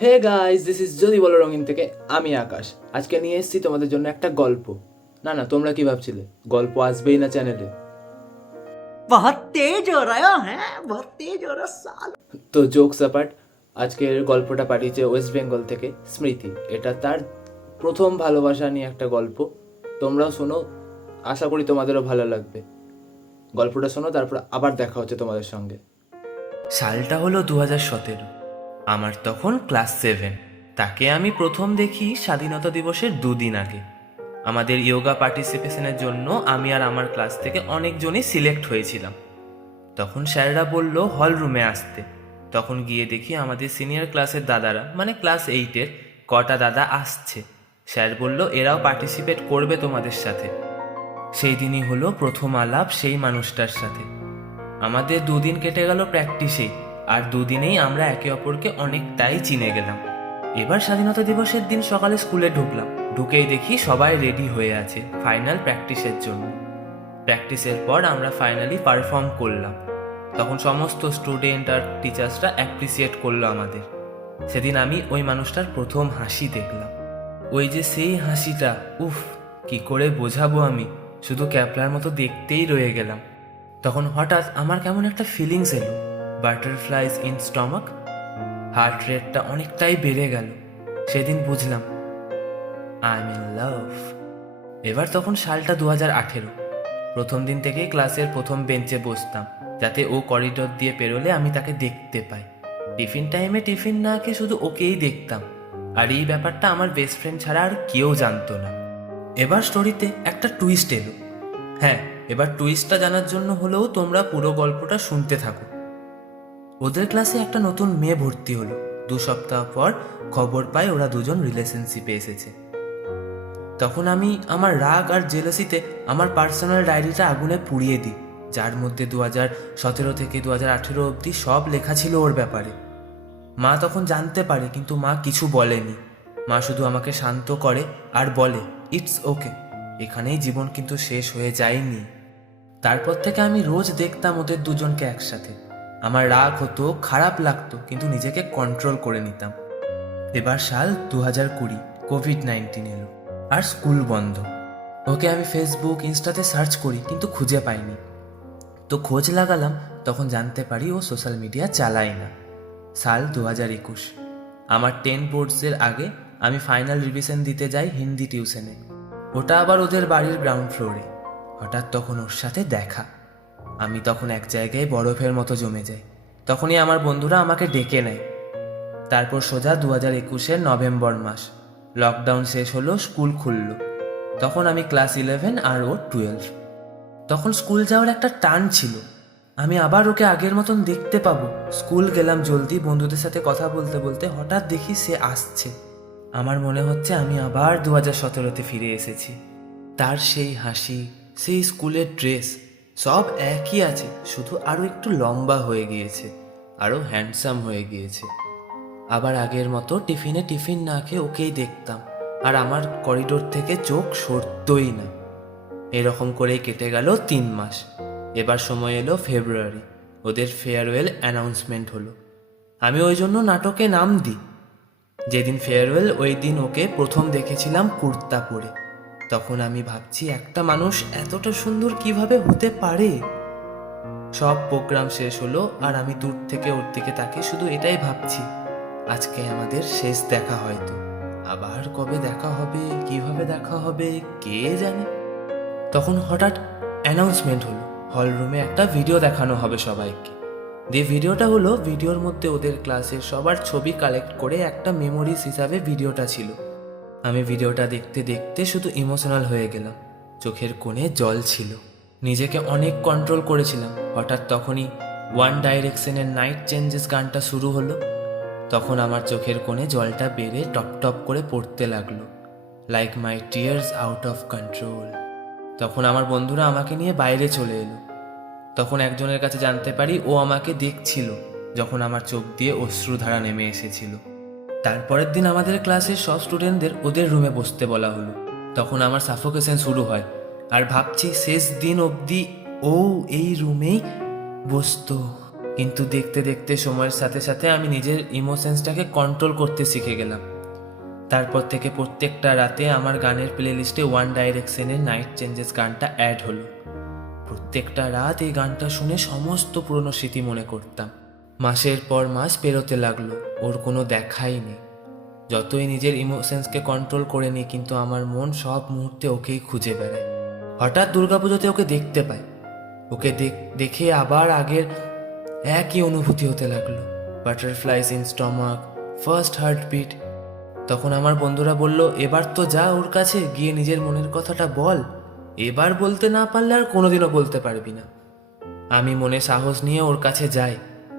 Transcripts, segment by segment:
Hey guys, this is যদি বলো রঙিন থেকে আমি আকাশ। আজকে নিয়ে এসেছি তোমাদের জন্য একটা গল্প। না না, তোমরা কি ভাবছিলে গল্প আসবেই না চ্যানেলে? बहुत तेज हो रहा है बहुत तेज हो रहा साल। তো জোকস অ্যাপার্ট, আজকের গল্পটা পাঠিয়েছে ওয়েস্ট বেঙ্গল থেকে স্মৃতি। এটা তার প্রথম ভালোবাসা নিয়ে একটা গল্প। তোমরাও শোনো, আশা করি তোমাদেরও ভালো লাগবে। গল্পটা শোনো, তারপর আবার দেখা হচ্ছে তোমাদের সঙ্গে। সালটা হলো 2017। আমার তখন ক্লাস 7। তাকে আমি প্রথম দেখি স্বাধীনতা দিবসের 2 দিন আগে। আমাদের ইয়োগা পার্টিসিপেশনের জন্য আমি আর আমার ক্লাস থেকে অনেকজনই সিলেক্ট হয়েছিলাম। তখন স্যাররা বলল হল রুমে আসতে। তখন গিয়ে দেখি আমাদের সিনিয়র ক্লাসের দাদারা, মানে ক্লাস 8-এর কটা দাদা আসছে। স্যার বলল এরাও পার্টিসিপেট করবে তোমাদের সাথে। সেই দিনই হলো প্রথম আলাপ সেই মানুষটার সাথে। আমাদের 2 দিন কেটে গেল প্র্যাকটিসেই, আর 2 দিনেই আমরা একে অপরকে অনেকটাই চিনে গেলাম। এবার স্বাধীনতা দিবসের দিন সকালে স্কুলে ঢুকলাম। ঢুকেই দেখি সবাই রেডি হয়ে আছে ফাইনাল প্র্যাকটিসের জন্য। প্র্যাকটিসের পর আমরা ফাইনালি পারফর্ম করলাম। তখন সমস্ত স্টুডেন্ট আর টিচার্সরা অ্যাপ্রিসিয়েট করলো আমাদের। সেদিন আমি ওই মানুষটার প্রথম হাসি দেখলাম। ওই যে সেই হাসিটা, উফ, কি করে বোঝাবো আমি, শুধু ক্যাপলার মতো দেখতেই রয়ে গেলাম। তখন হঠাৎ আমার কেমন একটা ফিলিংস এলো, বাটারফ্লাইজ ইন স্টমাক। হার্ট রেটটা অনেকটাই বেড়ে গেল। সেদিন বুঝলাম আই এম ইন লাভ। এবার তখন সালটা 2018। প্রথম দিন থেকেই ক্লাসের প্রথম বেঞ্চে বসতাম, যাতে ও করিডোর দিয়ে পেরোলে আমি তাকে দেখতে পাই। টিফিন টাইমে টিফিন না খেয়ে শুধু ওকেই দেখতাম। আর এই ব্যাপারটা আমার বেস্ট ফ্রেন্ড ছাড়া আর কেউ জানতো না। এবার স্টোরিতে একটা টুইস্ট এলো। হ্যাঁ, এবার টুইস্টটা জানার জন্য হলেও তোমরা পুরো গল্পটা শুনতে থাকো। ওদের ক্লাসে একটা নতুন মেয়ে ভর্তি হলো। 2 সপ্তাহ পর খবর পাই ওরা দুজন রিলেশনশিপে এসেছে। তখন আমি আমার রাগ আর জেলাসিতে আমার পার্সোনাল ডায়েরিটা আগুনে পুড়িয়ে দিই, যার মধ্যে 2017 থেকে 2018 অবধি সব লেখা ছিল ওর ব্যাপারে। মা তখন জানতে পারে, কিন্তু মা কিছু বলেনি। মা শুধু আমাকে শান্ত করে আর বলে ইটস ওকে, এখানেই জীবন কিন্তু শেষ হয়ে যায়নি। তারপর থেকে আমি রোজ দেখতাম ওদের দুজনকে একসাথে। আমার রাগ হতো, খারাপ লাগতো, কিন্তু নিজেকে কন্ট্রোল করে নিতাম। এবার সাল 2020, কোভিড-19 এলো আর স্কুল বন্ধ। ওকে আমি ফেসবুক, ইনস্টাতে সার্চ করি, কিন্তু খুঁজে পাইনি। তো খোঁজ লাগালাম, তখন জানতে পারি ও সোশ্যাল মিডিয়া চালায় না। সাল 2021, আমার 10 বোর্ডসের আগে আমি ফাইনাল রিভিশন দিতে যাই হিন্দি টিউশনে। ওটা আবার ওদের বাড়ির গ্রাউন্ড ফ্লোরে। হঠাৎ তখন ওর সাথে দেখা। আমি তখন এক জায়গায় বরফের মতো জমে যাই। তখনই আমার বন্ধুরা আমাকে ডেকে নেয়। তারপর সোজা 2021-এর নভেম্বর মাস, লকডাউন শেষ হলো, স্কুল খুললো। তখন আমি ক্লাস 11 আর ও 12। তখন স্কুল যাওয়ার একটা টান ছিল, আমি আবার ওকে আগের মতন দেখতে পাবো। স্কুল গেলাম জলদি, বন্ধুদের সাথে কথা বলতে বলতে হঠাৎ দেখি সে আসছে। আমার মনে হচ্ছে আমি আবার 2017-তে ফিরে এসেছি। তার সেই হাসি, সেই স্কুলের ড্রেস, সব একই আছে, শুধু আরও একটু লম্বা হয়ে গিয়েছে, আরও হ্যান্ডসাম হয়ে গিয়েছে। আবার আগের মতো টিফিনে টিফিন না খেয়ে ওকেই দেখতাম, আর আমার করিডোর থেকে চোখ সরতই না। এরকম করেই কেটে গেল 3 মাস। এবার সময় এলো ফেব্রুয়ারি, ওদের ফেয়ারওয়েল অ্যানাউন্সমেন্ট হলো। আমি ওই জন্য নাটকে নাম দিই। যেদিন ফেয়ারওয়েল, ওই দিন ওকে প্রথম দেখেছিলাম কুর্তা পরে। তখন আমি ভাবছি একটা মানুষ এতটা সুন্দর কিভাবে হতে পারে। সব প্রোগ্রাম শেষ হলো আর আমি দূর থেকে ওর দিকে তাকিয়ে শুধু এটাই ভাবছি, আজকে আমাদের শেষ দেখা হয়তো। আবার কবে দেখা হবে, কিভাবে দেখা হবে, কে জানে। তখন হঠাৎ অ্যানাউন্সমেন্ট হলো, হল রুমে একটা ভিডিও দেখানো হবে সবাইকে। যে ভিডিওটা হলো, ভিডিওর মধ্যে ওদের ক্লাসের সবার ছবি কালেক্ট করে একটা মেমোরিজ হিসাবে ভিডিওটা ছিল। আমি ভিডিওটা দেখতে দেখতে শুধু ইমোশনাল হয়ে গেলাম, চোখের কোণে জল ছিল। নিজেকে অনেক কন্ট্রোল করেছিলাম। হঠাৎ তখনই ওয়ান ডাইরেকশনের নাইট চেঞ্জেস গানটা শুরু হলো। তখন আমার চোখের কোণে জলটা বেড়ে টপ টপ করে পড়তে লাগলো, like my tears out of control. তখন আমার বন্ধুরা আমাকে নিয়ে বাইরে চলে এলো। তখন একজনের কাছে জানতে পারি ও আমাকে দেখছিল যখন আমার চোখ দিয়ে অশ্রুধারা নেমে এসেছিল। তারপরের দিন আমাদের ক্লাসের সব স্টুডেন্টদের ওদের রুমে বসতে বলা হলো। তখন আমার সাফোকেশন শুরু হয়, আর ভাবছি শেষ দিন অবধি ও এই রুমেই বসতো। কিন্তু দেখতে দেখতে সময়ের সাথে সাথে আমি নিজের ইমোশনসটাকে কন্ট্রোল করতে শিখে গেলাম। তারপর থেকে প্রত্যেকটা রাতে আমার গানের প্লে লিস্টে ওয়ান ডাইরেকশনের নাইট চেঞ্জেস গানটা অ্যাড হলো। প্রত্যেকটা রাত এই গানটা শুনে সমস্ত পুরনো স্মৃতি মনে করতাম। মাসের পর মাস পেরোতে লাগলো, ওর কোনো দেখাই নেই। যতই নিজের ইমোশনসকে কন্ট্রোল করে নিই, কিন্তু আমার মন সব মুহূর্তে ওকেই খুঁজে বেড়ায়। হঠাৎ দুর্গাপুজোতে ওকে দেখতে পাই। ওকে দেখে আবার আগের একই অনুভূতি হতে লাগলো, butterflies in stomach, first heartbeat. তখন আমার বন্ধুরা বলল, এবার তো যা ওর কাছে, গিয়ে নিজের মনের কথাটা বল। এবার বলতে না পারলে আর কোনোদিনও বলতে পারবি না। আমি মনে সাহস নিয়ে ওর কাছে যাই,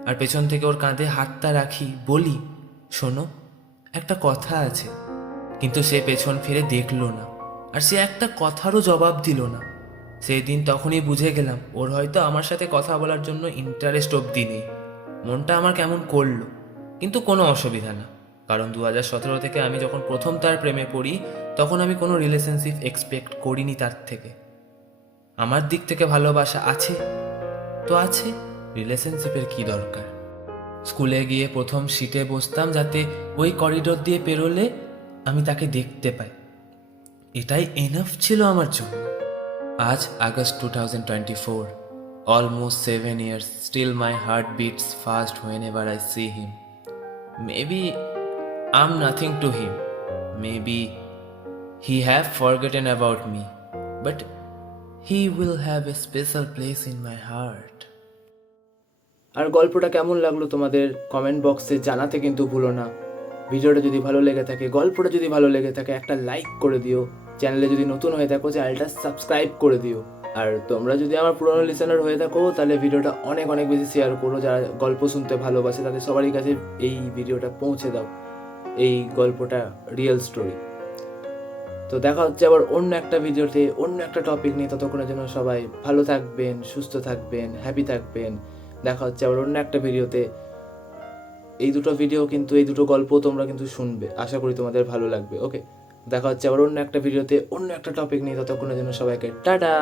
আর পেছন থেকে ওর কাঁধে হাতটা রাখি, বলি, শোনো, একটা কথা আছে। কিন্তু সে পেছন ফিরে দেখলো না, আর সে একটা কথারও জবাব দিল না। সেই দিন তখনই বুঝে গেলাম, ওর হয়তো আমার সাথে কথা বলার জন্য ইন্টারেস্ট অবধি নেই। মনটা আমার কেমন করলো, কিন্তু কোনো অসুবিধা না, কারণ 2017 থেকে আমি যখন প্রথম তার প্রেমে পড়ি, তখন আমি কোনো রিলেশনশিপ এক্সপেক্ট করিনি তার থেকে। আমার দিক থেকে ভালোবাসা আছে তো আছে, রিলেশনশিপের কি দরকার। স্কুলে গিয়ে প্রথম সিটে বসতাম, যাতে ওই করিডোর দিয়ে পেরোলে আমি তাকে দেখতে পাই। এটাই এনাফ ছিল আমার জন্য। আজ August 2024, almost 7 years, still my heart beats fast whenever I see him. Maybe I'm nothing to him, maybe he have forgotten about me, but he will have a special place in my heart. আর গল্পটা কেমন লাগলো তোমাদের comment বক্সে জানাতে কিন্তু ভুলো না। ভিডিওটা যদি ভালো লেগে থাকে, গল্পটা যদি ভালো লেগে থাকে, একটা লাইক করে দিও। চ্যানেলে যদি নতুন হয়ে থাকো, চ্যানেলটা সাবস্ক্রাইব করে দিও। আর তোমরা যদি আমার পুরনো লিসেনার হয়ে থাকো, তাহলে ভিডিওটা অনেক অনেক বেশি শেয়ার করো। যারা গল্প শুনতে ভালোবাসে তাদের সবারই কাছে এই ভিডিওটা পৌঁছে দাও, এই গল্পটা রিয়েল স্টোরি। তো দেখা হচ্ছে আবার অন্য একটা ভিডিওতে, অন্য একটা টপিক নিয়ে। ততক্ষণের জন্য সবাই ভালো থাকবেন, সুস্থ থাকবেন, হ্যাপি থাকবেন। দেখা হচ্ছে আবার অন্য একটা ভিডিওতে। এই দুটো ভিডিও কিন্তু, এই দুটো গল্প তোমরা কিন্তু শুনবে, আশা করি তোমাদের ভালো লাগবে। ওকে, দেখা হচ্ছে আবার অন্য একটা ভিডিওতে, অন্য একটা টপিক নিয়ে। ততক্ষণের জন্য সবাইকে টাটা।